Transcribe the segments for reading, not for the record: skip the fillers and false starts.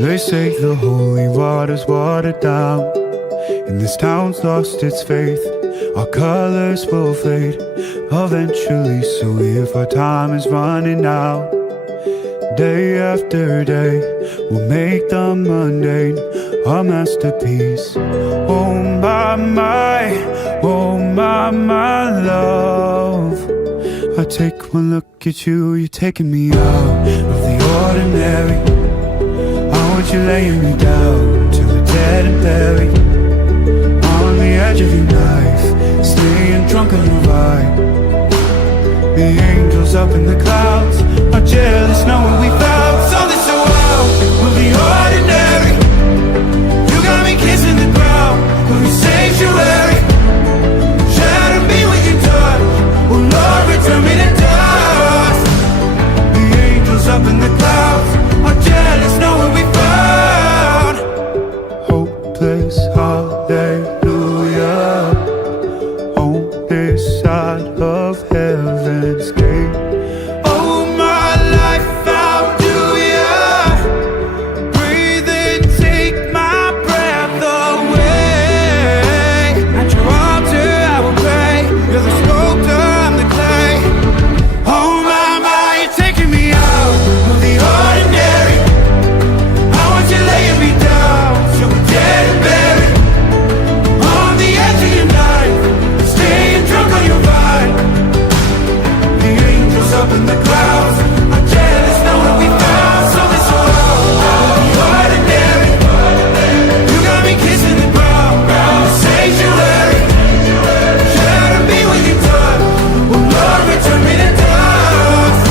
They say the holy water's watered down, and this town's lost its faith. Our colors will fade eventually, so if our time is running out, day after day, we'll make the mundane a masterpiece. Oh my, oh my love. I take one look at you, you're taking me out of the ordinary. I want you laying me down till we're dead and buried, on the edge of your knife, staying drunk on your vibe. The angels up in the clouds are jealous knowing we found something so wild. We'll be ordinary. You got me kissing the ground, we'll be sanctuary. Shatter me with your touch, oh Lord, return me to dust. The angels up in the clouds are jealous knowing we found hopeless hallelujah on this side of heaven's gate. Oh my life, how do ya breathe and take my breath away? At your altar I will pray, you're the sculptor, I'm the clay. Oh my, you're taking me out of the ordinary. I want you laying me down till we're dead and buried, on the edge of your knife, staying drunk on your vine. The angels up in the clouds are jealous knowing we found something so loud. The ordinary, you got me kissing the ground, sanctuary. Shatter me with your touch, oh Lord, return me to dust.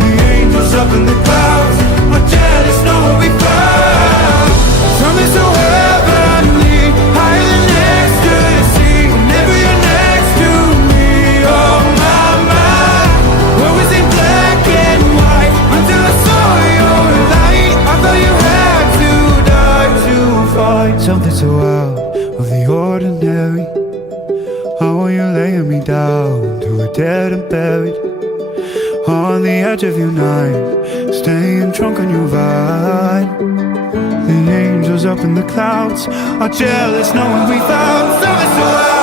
The angels up in the clouds are jealous knowing we found something so heavenly, higher than ecstasy. Whenever you're next to me, oh my, where was it black and white until I saw your light? I thought you had to die to find something so out of the ordinary. I want you laying me down till we're dead and buried, on the edge of your knife, staying drunk on your vine. The angels up in the clouds are jealous knowing we found something so loud.